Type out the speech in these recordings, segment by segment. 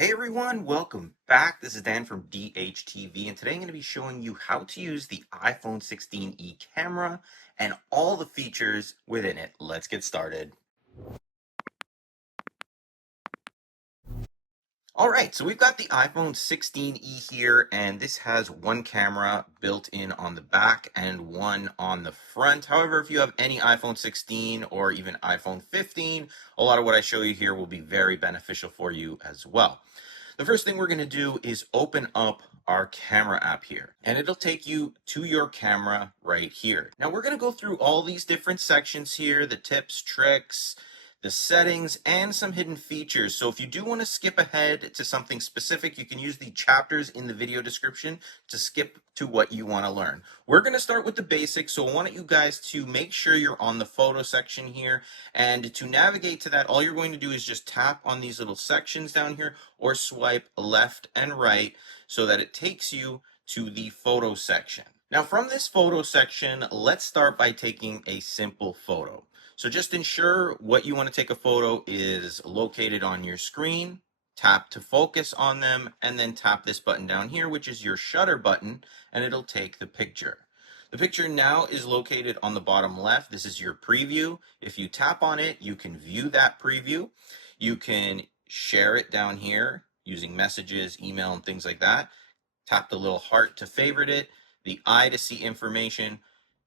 Hey everyone, welcome back. This is Dan from DHTV, and today I'm going to be showing you how to use the iPhone 16e camera and all the features within it. Let's get started. All right, so we've got the iPhone 16e here, and this has one camera built in on the back and one on the front. However, if you have any iPhone 16 or even iPhone 15, a lot of what I show you here will be very beneficial for you as well. The first thing we're going to do is open up our camera app here, and it'll take you to your camera right here. Now we're going to go through all these different sections here, the tips, tricks, the settings, and some hidden features. So if you do want to skip ahead to something specific, you can use the chapters in the video description to skip to what you want to learn. We're going to start with the basics, so I want you guys to make sure you're on the photo section here, and to navigate to that, all you're going to do is just tap on these little sections down here or swipe left and right so that it takes you to the photo section. Now from this photo section, let's start by taking a simple photo. So just ensure what you want to take a photo is located on your screen, tap to focus on them, and then tap this button down here, which is your shutter button, and it'll take the picture. The picture now is located on the bottom left. This is your preview. If you tap on it, you can view that preview. You can share it down here using messages, email, and things like that. Tap the little heart to favorite it, the eye to see information.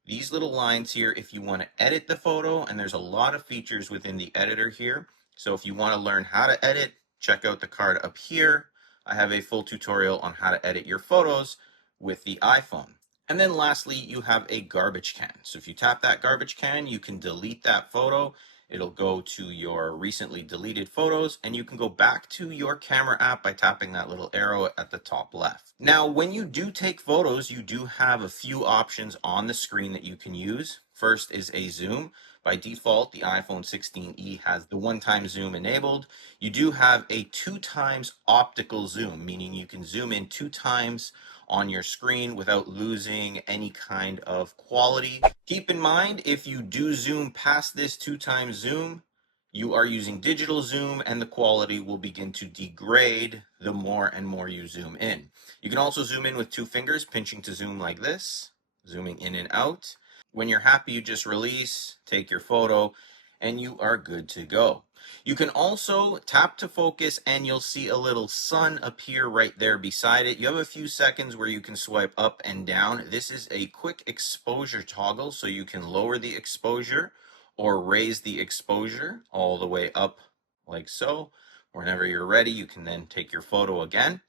These little lines here, if you want to edit the photo, and there's a lot of features within the editor here. So if you want to learn how to edit, check out the card up here. I have a full tutorial on how to edit your photos with the iPhone. And then lastly, you have a garbage can. So if you tap that garbage can, you can delete that photo. It'll go to your recently deleted photos, and you can go back to your camera app by tapping that little arrow at the top left. Now, when you do take photos, you do have a few options on the screen that you can use. First is a zoom. By default, the iPhone 16e has the one-time zoom enabled. You do have a 2x optical zoom, meaning you can zoom in 2x on your screen without losing any kind of quality. Keep in mind, if you do zoom past this 2x zoom, you are using digital zoom and the quality will begin to degrade the more and more you zoom in. You can also zoom in with two fingers, pinching to zoom like this, zooming in and out. When you're happy, you just release, take your photo, and you are good to go. You can also tap to focus and you'll see a little sun appear right there beside it. You have a few seconds where you can swipe up and down. This is a quick exposure toggle, so you can lower the exposure or raise the exposure all the way up like so. Whenever you're ready, you can then take your photo again.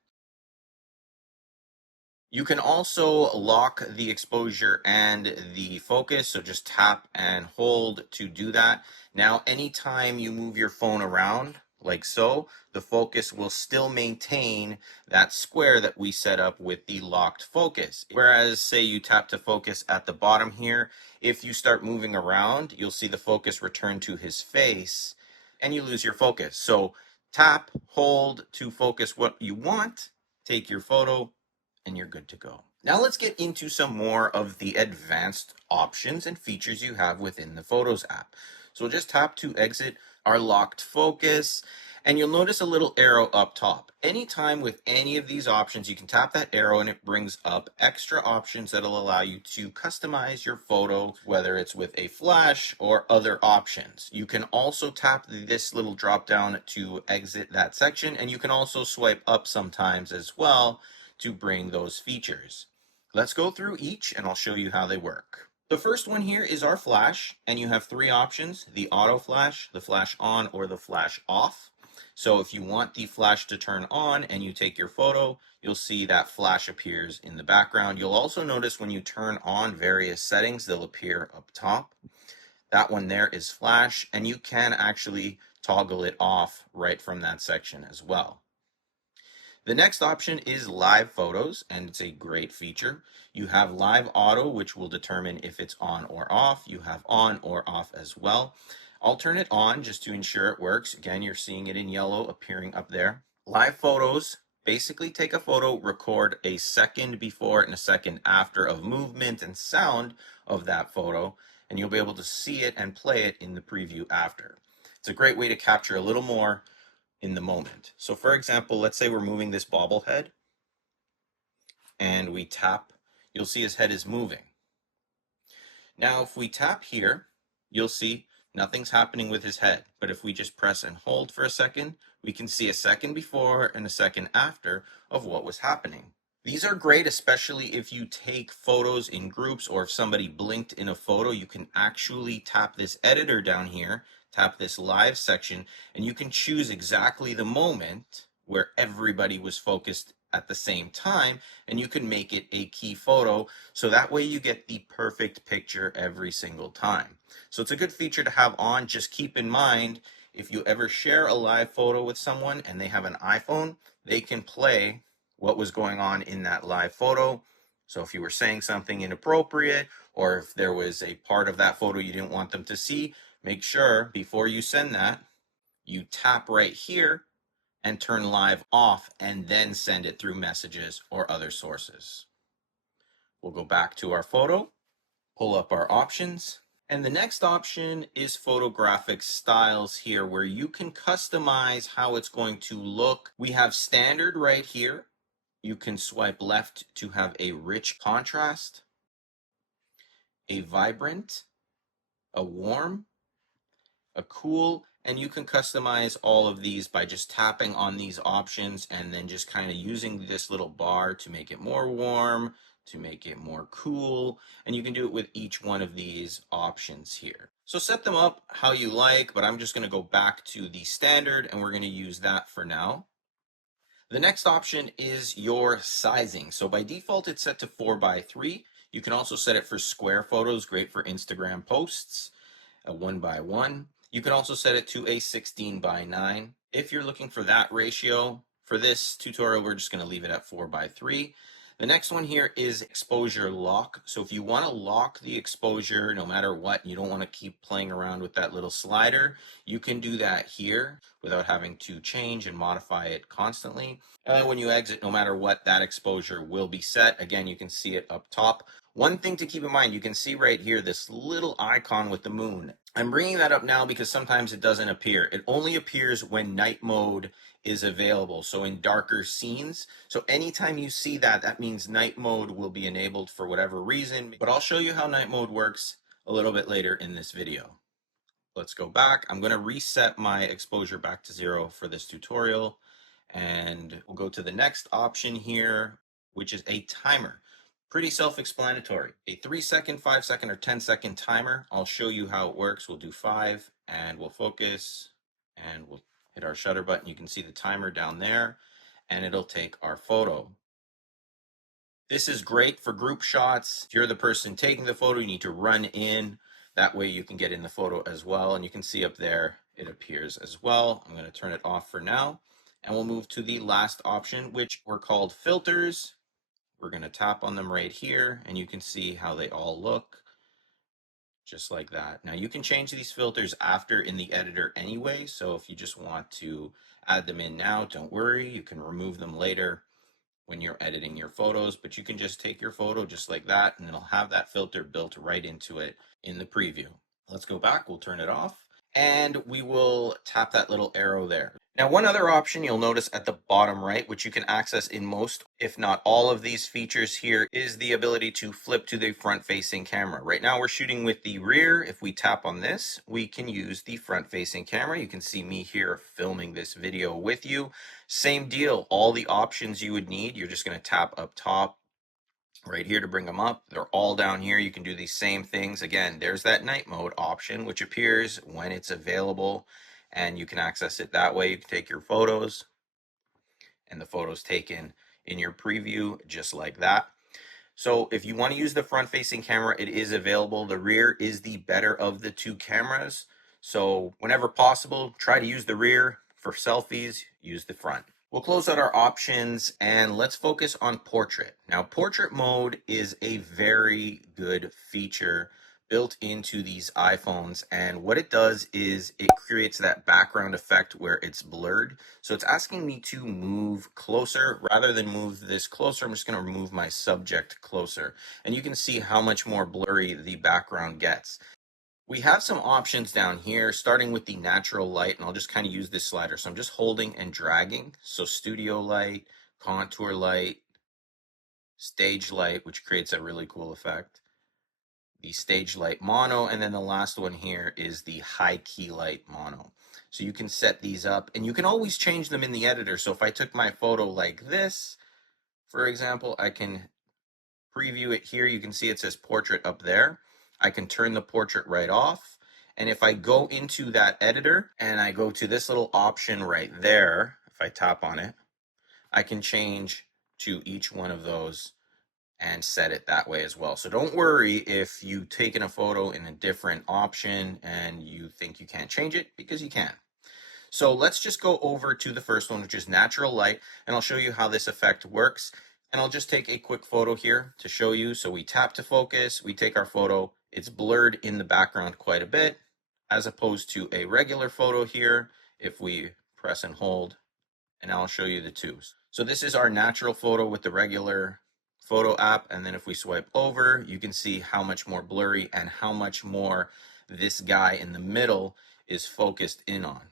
You can also lock the exposure and the focus, so just tap and hold to do that. Now, anytime you move your phone around, like so, the focus will still maintain that square that we set up with the locked focus. Whereas, say you tap to focus at the bottom here, if you start moving around, you'll see the focus return to his face and you lose your focus. So tap, hold to focus what you want, take your photo, and you're good to go. Now let's get into some more of the advanced options and features you have within the Photos app. So we'll just tap to exit our locked focus, and you'll notice a little arrow up top. Anytime with any of these options, you can tap that arrow and it brings up extra options that'll allow you to customize your photo, whether it's with a flash or other options. You can also tap this little drop down to exit that section, and you can also swipe up sometimes as well to bring those features. Let's go through each and I'll show you how they work. The first one here is our flash, and you have three options: the auto flash, the flash on, or the flash off. So if you want the flash to turn on and you take your photo, you'll see that flash appears in the background. You'll also notice when you turn on various settings, they'll appear up top. That one there is flash, and you can actually toggle it off right from that section as well. The next option is live photos, and it's a great feature. You have live auto, which will determine if it's on or off. You have on or off as well. I'll turn it on just to ensure it works. Again, you're seeing it in yellow appearing up there. Live photos basically take a photo, record a second before and a second after of movement and sound of that photo, and you'll be able to see it and play it in the preview after. It's a great way to capture a little more in the moment. So for example, let's say we're moving this bobblehead and we tap, you'll see his head is moving. Now, if we tap here, you'll see nothing's happening with his head. But if we just press and hold for a second, we can see a second before and a second after of what was happening. These are great, especially if you take photos in groups or if somebody blinked in a photo, you can actually tap this editor down here, tap this live section, and you can choose exactly the moment where everybody was focused at the same time, and you can make it a key photo. So that way you get the perfect picture every single time. So it's a good feature to have on. Just keep in mind, if you ever share a live photo with someone and they have an iPhone, they can play what was going on in that live photo. So if you were saying something inappropriate, or if there was a part of that photo you didn't want them to see, make sure before you send that, you tap right here and turn live off and then send it through messages or other sources. We'll go back to our photo, pull up our options, and the next option is photographic styles here, where you can customize how it's going to look. We have standard right here. You can swipe left to have a rich contrast, a vibrant, a warm, a cool, and you can customize all of these by just tapping on these options and then just kind of using this little bar to make it more warm, to make it more cool, and you can do it with each one of these options here. So set them up how you like, but I'm just going to go back to the standard and we're going to use that for now. The next option is your sizing. So by default, it's set to 4:3. You can also set it for square photos, great for Instagram posts, a 1:1. You can also set it to a 16:9. If you're looking for that ratio, for this tutorial, we're just going to leave it at 4:3. The next one here is exposure lock. So if you want to lock the exposure no matter what, you don't want to keep playing around with that little slider, you can do that here without having to change and modify it constantly. And when you exit, no matter what, that exposure will be set. Again, you can see it up top. One thing to keep in mind, you can see right here this little icon with the moon. I'm bringing that up now because sometimes it doesn't appear. It only appears when night mode is available, so in darker scenes. So anytime you see that, that means night mode will be enabled for whatever reason. But I'll show you how night mode works a little bit later in this video. Let's go back. I'm going to reset my exposure back to 0 for this tutorial. And we'll go to the next option here, which is a timer. Pretty self-explanatory. A 3-second, 5-second, or 10-second timer. I'll show you how it works. We'll do 5 and we'll focus and we'll hit our shutter button. You can see the timer down there and it'll take our photo. This is great for group shots. If you're the person taking the photo, you need to run in. That way you can get in the photo as well. And you can see up there, it appears as well. I'm going to turn it off for now. And we'll move to the last option, which were called filters. We're going to tap on them right here, and you can see how they all look, just like that. Now, you can change these filters after in the editor anyway, so if you just want to add them in now, don't worry. You can remove them later when you're editing your photos, but you can just take your photo just like that, and it'll have that filter built right into it in the preview. Let's go back. We'll turn it off. And we will tap that little arrow there. Now, one other option you'll notice at the bottom right, which you can access in most, if not all of these features here, is the ability to flip to the front-facing camera. Right now, we're shooting with the rear. If we tap on this, we can use the front-facing camera. You can see me here filming this video with you. Same deal, all the options you would need, you're just going to tap up top right here to bring them up. They're all down here. You can do these same things. Again, there's that night mode option, which appears when it's available, and you can access it that way. You can take your photos, and the photos taken in your preview just like that. So if you want to use the front-facing camera, it is available. The rear is the better of the two cameras. So whenever possible, try to use the rear. For selfies, use the front. We'll close out our options and let's focus on portrait. Now, portrait mode is a very good feature built into these iPhones, and what it does is it creates that background effect where it's blurred. So it's asking me to move closer. Rather than move this closer, I'm just going to move my subject closer, and you can see how much more blurry the background gets. We have some options down here, starting with the natural light, and I'll just kind of use this slider. So I'm just holding and dragging. So studio light, contour light, stage light, which creates a really cool effect, the stage light mono, and then the last one here is the high key light mono. So you can set these up, and you can always change them in the editor. So if I took my photo like this, for example, I can preview it here. You can see it says portrait up there. I can turn the portrait right off. And if I go into that editor and I go to this little option right there, if I tap on it, I can change to each one of those and set it that way as well. So don't worry if you've taken a photo in a different option and you think you can't change it, because you can. So let's just go over to the first one, which is natural light, and I'll show you how this effect works. And I'll just take a quick photo here to show you. So we tap to focus, we take our photo, it's blurred in the background quite a bit, as opposed to a regular photo here. If we press and hold, and I'll show you the twos. So this is our natural photo with the regular photo app, and then if we swipe over, you can see how much more blurry and how much more this guy in the middle is focused in on.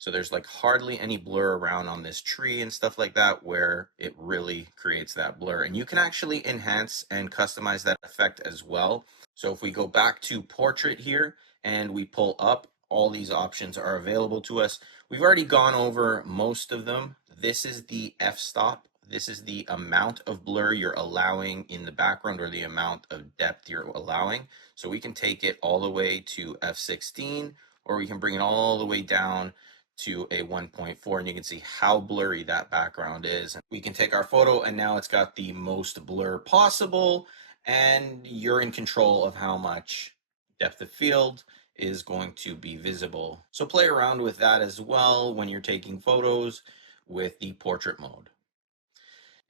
So there's like hardly any blur around on this tree and stuff like that, where it really creates that blur. And you can actually enhance and customize that effect as well. So if we go back to portrait here and we pull up, all these options are available to us. We've already gone over most of them. This is the f-stop. This is the amount of blur you're allowing in the background, or the amount of depth you're allowing. So we can take it all the way to f16, or we can bring it all the way down to a 1.4, and you can see how blurry that background is. And we can take our photo, and now it's got the most blur possible, and you're in control of how much depth of field is going to be visible. So play around with that as well when you're taking photos with the portrait mode.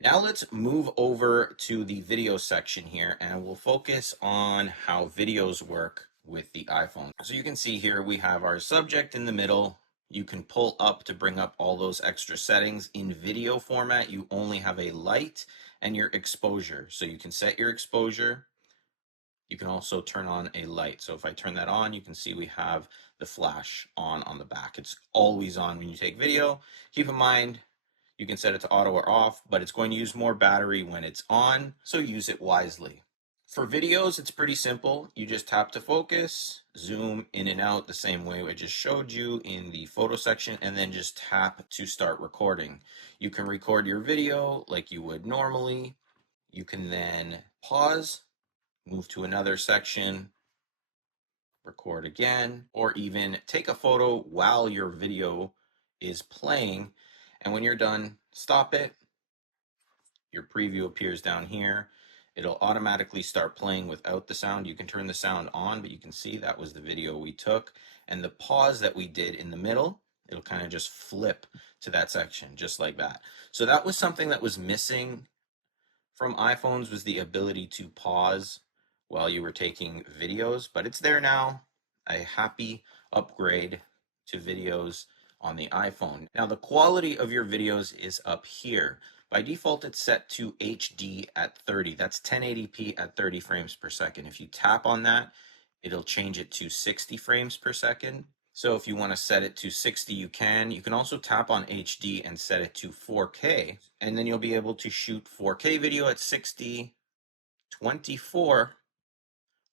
Now let's move over to the video section here, and we'll focus on how videos work with the iPhone. So you can see here we have our subject in the middle. You can pull up to bring up all those extra settings. In video format, you only have a light and your exposure. So you can set your exposure. You can also turn on a light. So if I turn that on, you can see we have the flash on the back. It's always on when you take video. Keep in mind, you can set it to auto or off, but it's going to use more battery when it's on, so use it wisely. For videos, it's pretty simple. You just tap to focus, zoom in and out the same way I just showed you in the photo section, and then just tap to start recording. You can record your video like you would normally. You can then pause, move to another section, record again, or even take a photo while your video is playing. And when you're done, stop it. Your preview appears down here. It'll automatically start playing without the sound. You can turn the sound on, but you can see that was the video we took. And the pause that we did in the middle, it'll kind of just flip to that section, just like that. So that was something that was missing from iPhones, was the ability to pause while you were taking videos, but it's there now. A happy upgrade to videos on the iPhone. Now the quality of your videos is up here. By default, it's set to HD at 30. That's 1080p at 30 frames per second. If you tap on that, it'll change it to 60 frames per second. So if you want to set it to 60, you can. You can also tap on HD and set it to 4K, and then you'll be able to shoot 4K video at 60, 24,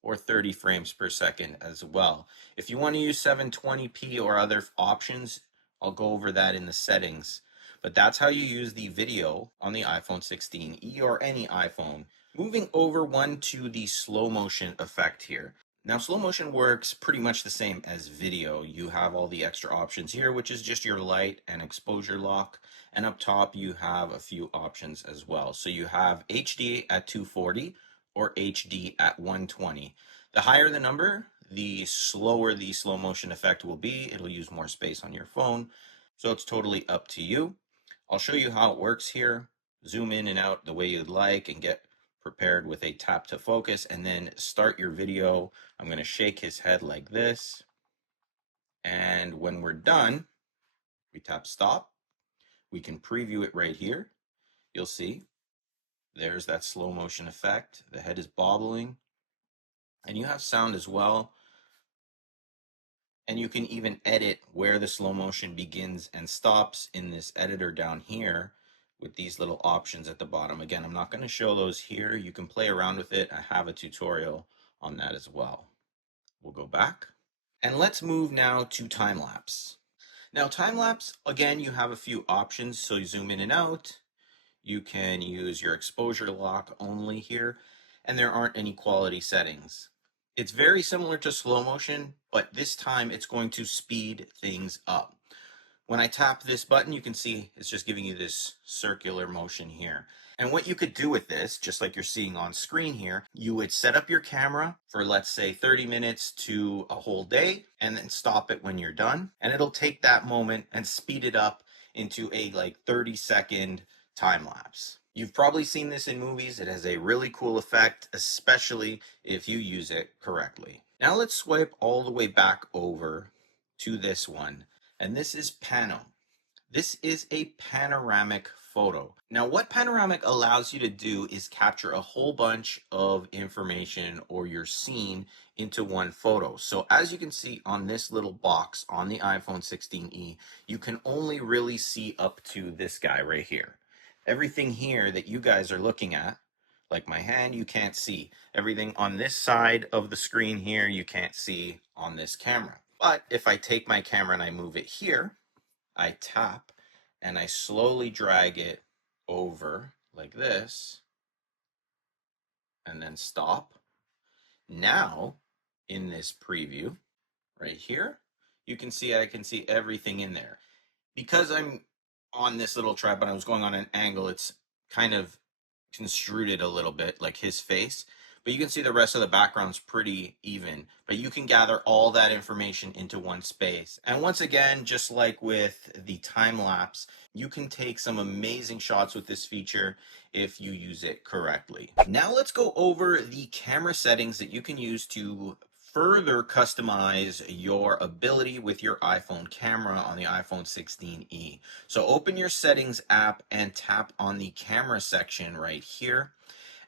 or 30 frames per second as well. If you want to use 720p or other options, I'll go over that in the settings. But that's how you use the video on the iPhone 16e or any iPhone. Moving over one to the slow motion effect here. Now, slow motion works pretty much the same as video. You have all the extra options here, which is just your light and exposure lock. And up top, you have a few options as well. So you have HD at 240 or HD at 120. The higher the number, the slower the slow motion effect will be. It'll use more space on your phone. So it's totally up to you. I'll show you how it works here. Zoom in and out the way you'd like and get prepared with a tap to focus, and then start your video. I'm going to shake his head like this. And when we're done, we tap stop. We can preview it right here. You'll see there's that slow motion effect. The head is bobbling. And you have sound as well. And you can even edit where the slow motion begins and stops in this editor down here with these little options at the bottom. Again, I'm not going to show those here. You can play around with it. I have a tutorial on that as well. We'll go back. And let's move now to time lapse. Now, time lapse, again, you have a few options. So you zoom in and out. You can use your exposure lock only here, and there aren't any quality settings. It's very similar to slow motion, but this time it's going to speed things up. When I tap this button, you can see it's just giving you this circular motion here. And what you could do with this, just like you're seeing on screen here, you would set up your camera for, let's say, 30 minutes to a whole day, and then stop it when you're done. And it'll take that moment and speed it up into a like 30-second time lapse. You've probably seen this in movies. It has a really cool effect, especially if you use it correctly. Now let's swipe all the way back over to this one. And this is Pano. This is a panoramic photo. Now, what panoramic allows you to do is capture a whole bunch of information or your scene into one photo. So as you can see on this little box on the iPhone 16e, you can only really see up to this guy right here. Everything here that you guys are looking at, like my hand, you can't see. Everything on this side of the screen here, you can't see on this camera. But if I take my camera and I move it here, I tap and I slowly drag it over like this and then stop. Now, in this preview right here, you can see I can see everything in there. Because I'm on this little tripod, I was going on an angle, it's kind of construed it a little bit, like his face, but you can see the rest of the background's pretty even. But you can gather all that information into one space. And once again, just like with the time lapse, you can take some amazing shots with this feature if you use it correctly. Now let's go over the camera settings that you can use to further customize your ability with your iPhone camera on the iPhone 16e. So open your settings app and tap on the camera section right here.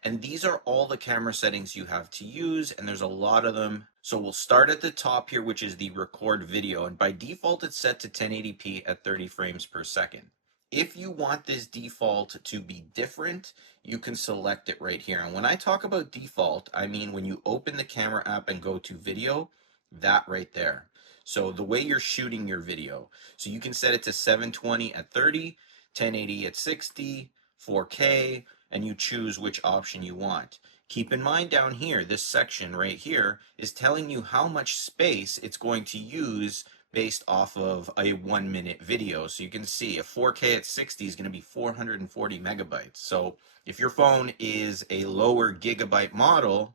And these are all the camera settings you have to use, and there's a lot of them. So we'll start at the top here, which is the record video. And by default, it's set to 1080p at 30 frames per second. If you want this default to be different, you can select it right here. And when I talk about default, I mean when you open the camera app and go to video, that right there. So the way you're shooting your video. So you can set it to 720 at 30, 1080 at 60, 4K, and you choose which option you want. Keep in mind down here, this section right here is telling you how much space it's going to use based off of a 1 minute video. So you can see a 4K at 60 is going to be 440 megabytes. So if your phone is a lower gigabyte model,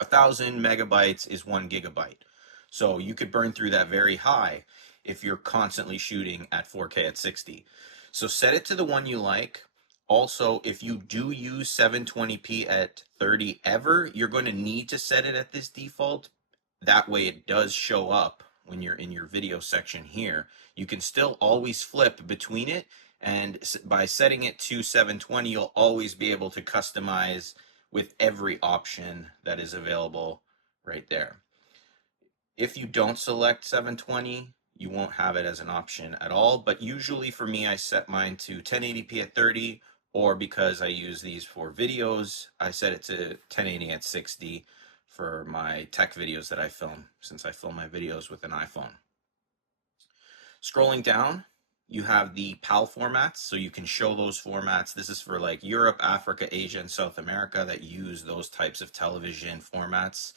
1,000 megabytes is 1 gigabyte. So you could burn through that very high if you're constantly shooting at 4K at 60. So set it to the one you like. Also, if you do use 720p at 30 ever, you're going to need to set it at this default. That way it does show up when you're in your video section here. You can still always flip between it, and by setting it to 720, you'll always be able to customize with every option that is available right there. If you don't select 720, you won't have it as an option at all, but usually for me, I set mine to 1080p at 30, or because I use these for videos, I set it to 1080 at 60 for my tech videos that I film, since I film my videos with an iPhone. Scrolling down, you have the PAL formats, so you can show those formats. This is for like Europe, Africa, Asia, and South America that use those types of television formats.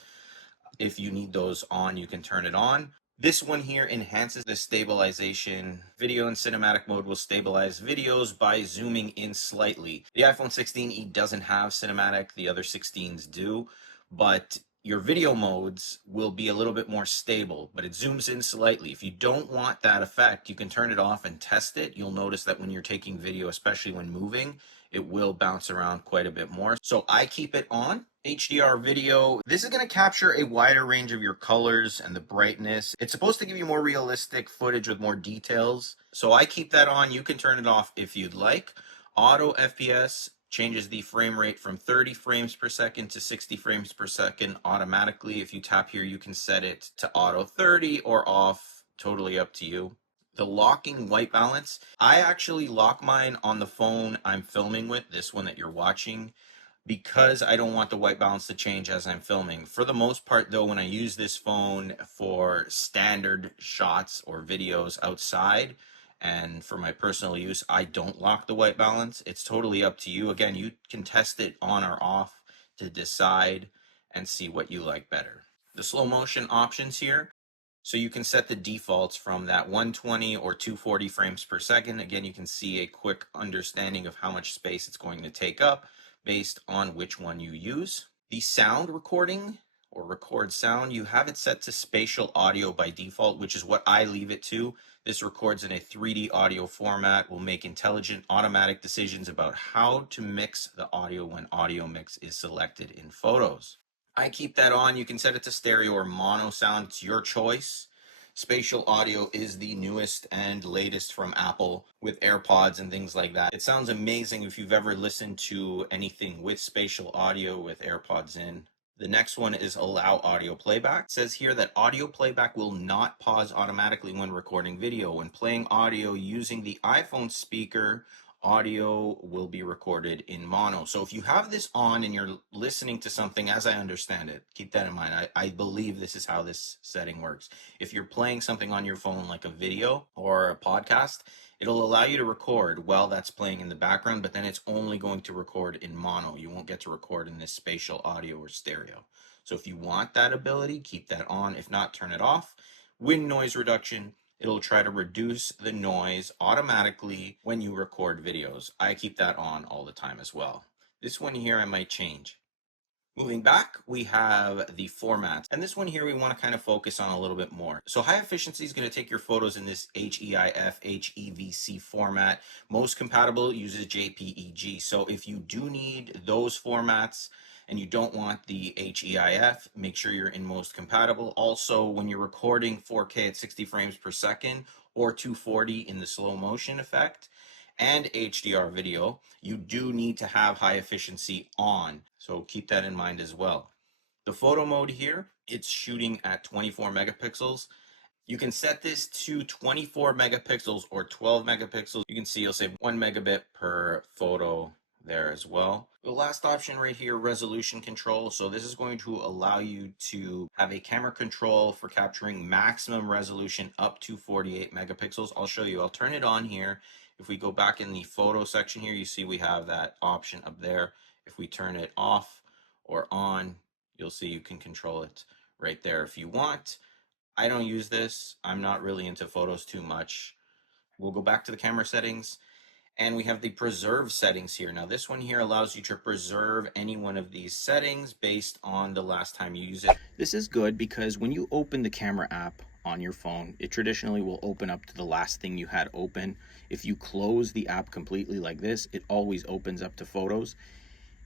If you need those on, you can turn it on. This one here enhances the stabilization. Video in cinematic mode will stabilize videos by zooming in slightly. The iPhone 16e doesn't have cinematic, the other 16s do, but your video modes will be a little bit more stable, but it zooms in slightly. If you don't want that effect, you can turn it off and test it. You'll notice that when you're taking video, especially when moving, it will bounce around quite a bit more. So I keep it on. HDR video, this is going to capture a wider range of your colors and the brightness. It's supposed to give you more realistic footage with more details. So I keep that on. You can turn it off if you'd like. Auto FPS Changes the frame rate from 30 frames per second to 60 frames per second automatically. If you tap here, you can set it to auto 30 or off, totally up to you. The locking white balance, I actually lock mine on the phone I'm filming with, this one that you're watching, because I don't want the white balance to change as I'm filming. For the most part though, when I use this phone for standard shots or videos outside and for my personal use, I don't lock the white balance. It's totally up to you. Again, you can test it on or off to decide and see what you like better. The slow motion options here, so you can set the defaults from that 120 or 240 frames per second. Again, you can see a quick understanding of how much space it's going to take up based on which one you use. The sound recording or record sound, you have it set to spatial audio by default, which is what I leave it to. This records in a 3D audio format, will make intelligent automatic decisions about how to mix the audio when audio mix is selected in photos. I keep that on. You can set it to stereo or mono sound. It's your choice. Spatial audio is the newest and latest from Apple with AirPods and things like that. It sounds amazing if you've ever listened to anything with spatial audio with AirPods in. The next one is allow audio playback. It says here that audio playback will not pause automatically when recording video. When playing audio using the iPhone speaker, audio will be recorded in mono. So if you have this on and you're listening to something, as I understand it, keep that in mind. I believe this is how this setting works. If you're playing something on your phone like a video or a podcast, it'll allow you to record while that's playing in the background, but then it's only going to record in mono. You won't get to record in this spatial audio or stereo. So if you want that ability, keep that on. If not, turn it off. Wind noise reduction, it'll try to reduce the noise automatically when you record videos. I keep that on all the time as well. This one here I might change. Moving back, we have the formats. And this one here we want to kind of focus on a little bit more. So high efficiency is going to take your photos in this HEIF, HEVC format. Most compatible uses JPEG. So if you do need those formats and you don't want the HEIF, make sure you're in most compatible. Also, when you're recording 4K at 60 frames per second or 240 in the slow motion effect, and HDR video, you do need to have high efficiency on. So keep that in mind as well. The photo mode here, it's shooting at 24 megapixels. You can set this to 24 megapixels or 12 megapixels. You can see you'll save 1 megabit per photo there as well. The last option right here, resolution control. So this is going to allow you to have a camera control for capturing maximum resolution up to 48 megapixels. I'll show you. I'll turn it on here. If we go back in the photo section here, you see we have that option up there. If we turn it off or on, you'll see you can control it right there if you want. I don't use this. I'm not really into photos too much. We'll go back to the camera settings and we have the preserve settings here. Now this one here allows you to preserve any one of these settings based on the last time you use it. This is good because when you open the camera app on your phone, it traditionally will open up to the last thing you had open. If you close the app completely like this, it always opens up to photos.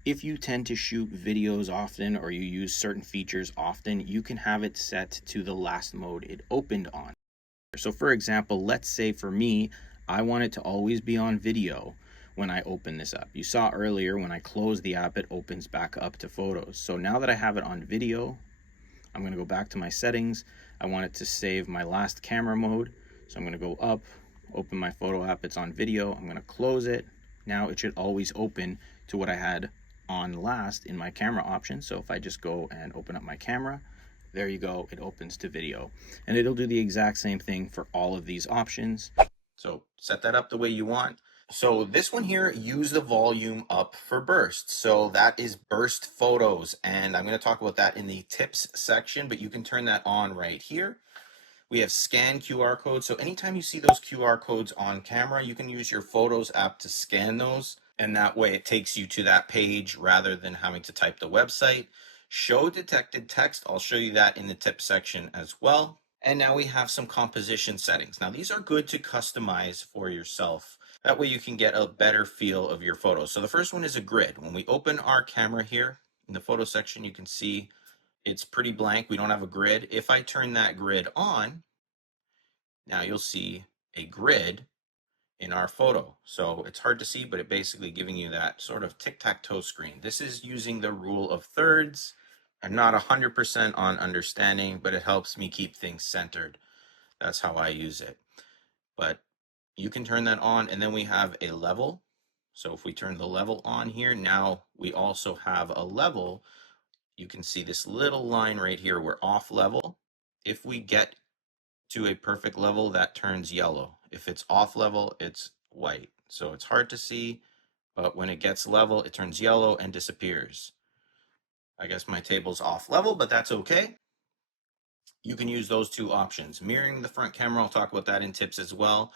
If you tend to shoot videos often or you use certain features often, you can have it set to the last mode it opened on. So for example, let's say for me, I want it to always be on video when I open this up. You saw earlier when I close the app, it opens back up to photos. So now that I have it on video, I'm going to go back to my settings. I want it to save my last camera mode. So I'm going to go up, open my photo app. It's on video. I'm going to close it. Now it should always open to what I had on last in my camera options. So if I just go and open up my camera, there you go, it opens to video. And it'll do the exact same thing for all of these options. So set that up the way you want. So this one here, use the volume up for burst. So that is burst photos. And I'm going to talk about that in the tips section, but you can turn that on right here. We have scan QR codes. So anytime you see those QR codes on camera, you can use your Photos app to scan those. And that way it takes you to that page rather than having to type the website. Show detected text. I'll show you that in the tips section as well. And now we have some composition settings. Now these are good to customize for yourself. That way you can get a better feel of your photos. So the first one is a grid. When we open our camera here in the photo section, you can see it's pretty blank. We don't have a grid. If I turn that grid on, now you'll see a grid in our photo. So it's hard to see, but it basically giving you that sort of tic-tac-toe screen. This is using the rule of thirds. I'm not 100% on understanding, but it helps me keep things centered. That's how I use it. But you can turn that on, and then we have a level. So if we turn the level on here, now we also have a level. You can see this little line right here, we're off level. If we get to a perfect level, that turns yellow. If it's off level, it's white. So it's hard to see, but when it gets level, it turns yellow and disappears. I guess my table's off level, but that's okay. You can use those two options. Mirroring the front camera, I'll talk about that in tips as well.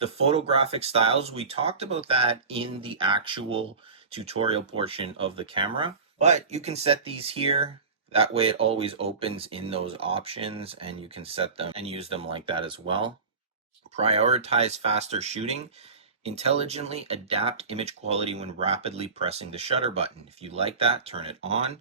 The photographic styles, we talked about that in the actual tutorial portion of the camera, but you can set these here. That way it always opens in those options, and you can set them and use them like that as well. Prioritize faster shooting. Intelligently adapt image quality when rapidly pressing the shutter button. If you like that, turn it on.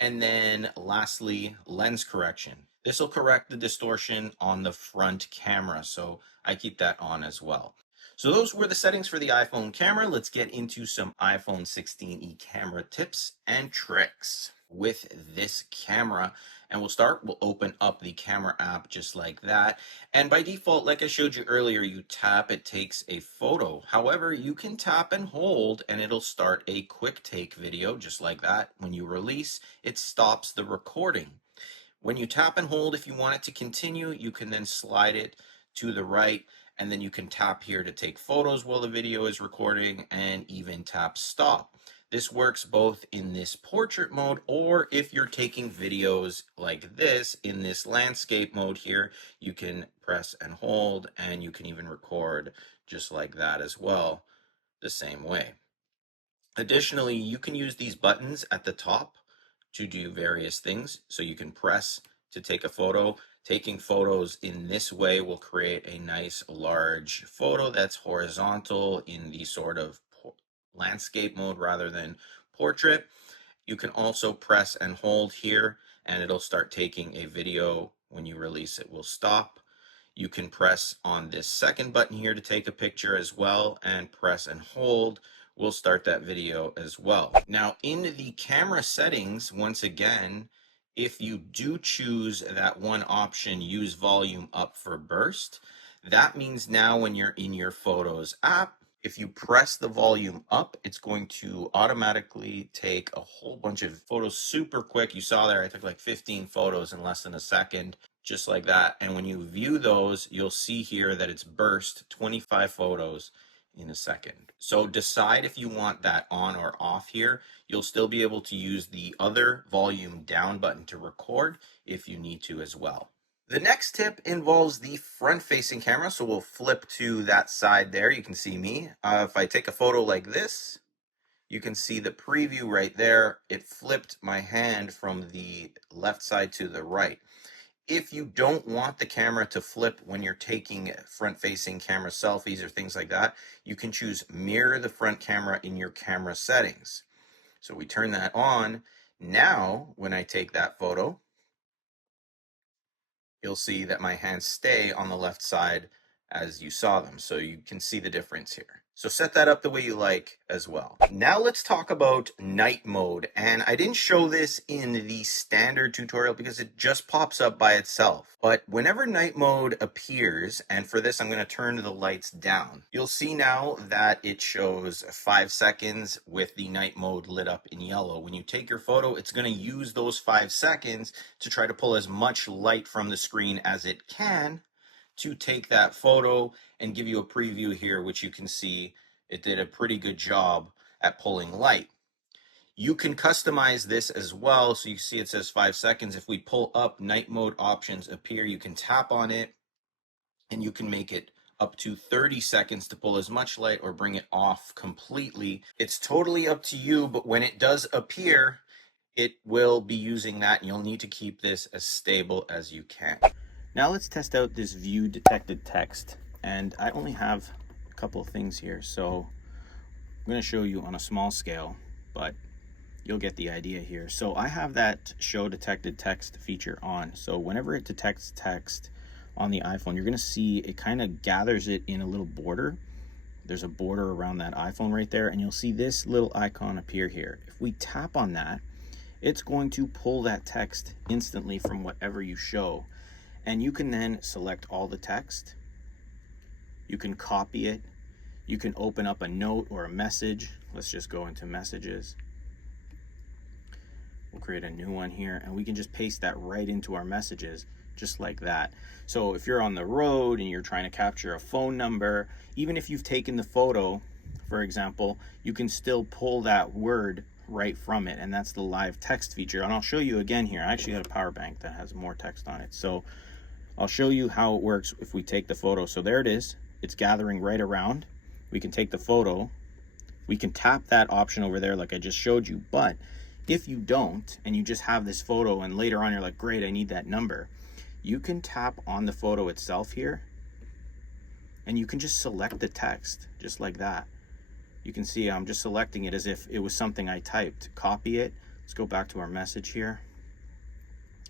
And then lastly, lens correction. This will correct the distortion on the front camera, so I keep that on as well. So those were the settings for the iPhone camera. Let's get into some iPhone 16e camera tips and tricks with this camera. And we'll open up the camera app just like that. And by default, like I showed you earlier, you tap, it takes a photo. However, you can tap and hold and it'll start a quick take video just like that. When you release, it stops the recording. When you tap and hold, if you want it to continue, you can then slide it to the right, and then you can tap here to take photos while the video is recording, and even tap stop. This works both in this portrait mode, or if you're taking videos like this in this landscape mode here, you can press and hold, and you can even record just like that as well, the same way. Additionally, you can use these buttons at the top to do various things. So you can press to take a photo. Taking photos in this way will create a nice large photo that's horizontal in the sort of landscape mode rather than portrait. You can also press and hold here and it'll start taking a video. When you release, it will stop. You can press on this second button here to take a picture as well, and press and hold will start that video as well. Now in the camera settings, once again, if you do choose that one option, use volume up for burst, that means now when you're in your Photos app, if you press the volume up, it's going to automatically take a whole bunch of photos super quick. You saw there, I took like 15 photos in less than a second, just like that. And when you view those, you'll see here that it's burst 25 photos in a second. So decide if you want that on or off here. You'll still be able to use the other volume down button to record if you need to as well. The next tip involves the front-facing camera, so we'll flip to that side there. You can see me. If I take a photo like this, you can see the preview right there. It flipped my hand from the left side to the right. If you don't want the camera to flip when you're taking front-facing camera selfies or things like that, you can choose mirror the front camera in your camera settings. So we turn that on. Now, when I take that photo, you'll see that my hands stay on the left side as you saw them. So you can see the difference here. So set that up the way you like as well. Now let's talk about night mode. And I didn't show this in the standard tutorial because it just pops up by itself. But whenever night mode appears, and for this I'm going to turn the lights down, you'll see now that it shows 5 seconds with the night mode lit up in yellow. When you take your photo, it's going to use those 5 seconds to try to pull as much light from the screen as it can to take that photo and give you a preview here, which you can see it did a pretty good job at pulling light. You can customize this as well. So you see it says 5 seconds. If we pull up, night mode options appear. You can tap on it and you can make it up to 30 seconds to pull as much light or bring it off completely. It's totally up to you, but when it does appear, it will be using that, and you'll need to keep this as stable as you can. Now let's test out this view detected text, and I only have a couple of things here, so I'm going to show you on a small scale, but you'll get the idea here. So I have that show detected text feature on, so whenever it detects text on the iPhone, you're going to see it kind of gathers it in a little border, there's a border around that iPhone right there, and you'll see this little icon appear here. If we tap on that, it's going to pull that text instantly from whatever you show. And you can then select all the text. You can copy it. You can open up a note or a message. Let's just go into messages. We'll create a new one here, and we can just paste that right into our messages, just like that. So if you're on the road and you're trying to capture a phone number, even if you've taken the photo, for example, you can still pull that word right from it, and that's the live text feature. And I'll show you again here. I actually got a power bank that has more text on it, so I'll show you how it works if we take the photo. So there it is. It's gathering right around. We can take the photo. We can tap that option over there like I just showed you. But if you don't, and you just have this photo and later on you're like, great, I need that number, you can tap on the photo itself here and you can just select the text just like that. You can see I'm just selecting it as if it was something I typed. Copy it. Let's go back to our message here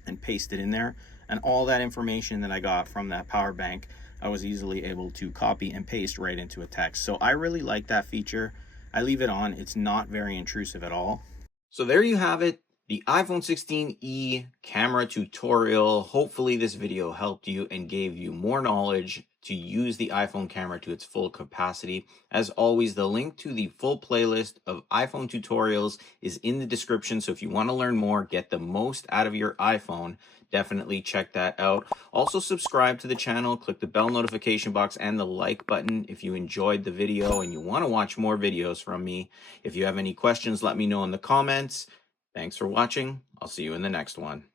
and paste it in there. And all that information that I got from that power bank, I was easily able to copy and paste right into a text. So I really like that feature. I leave it on. It's not very intrusive at all. So there you have it, the iPhone 16e camera tutorial. Hopefully this video helped you and gave you more knowledge to use the iPhone camera to its full capacity. As always, the link to the full playlist of iPhone tutorials is in the description. So if you want to learn more, get the most out of your iPhone, definitely check that out. Also subscribe to the channel, click the bell notification box and the like button if you enjoyed the video and you want to watch more videos from me. If you have any questions, let me know in the comments. Thanks for watching. I'll see you in the next one.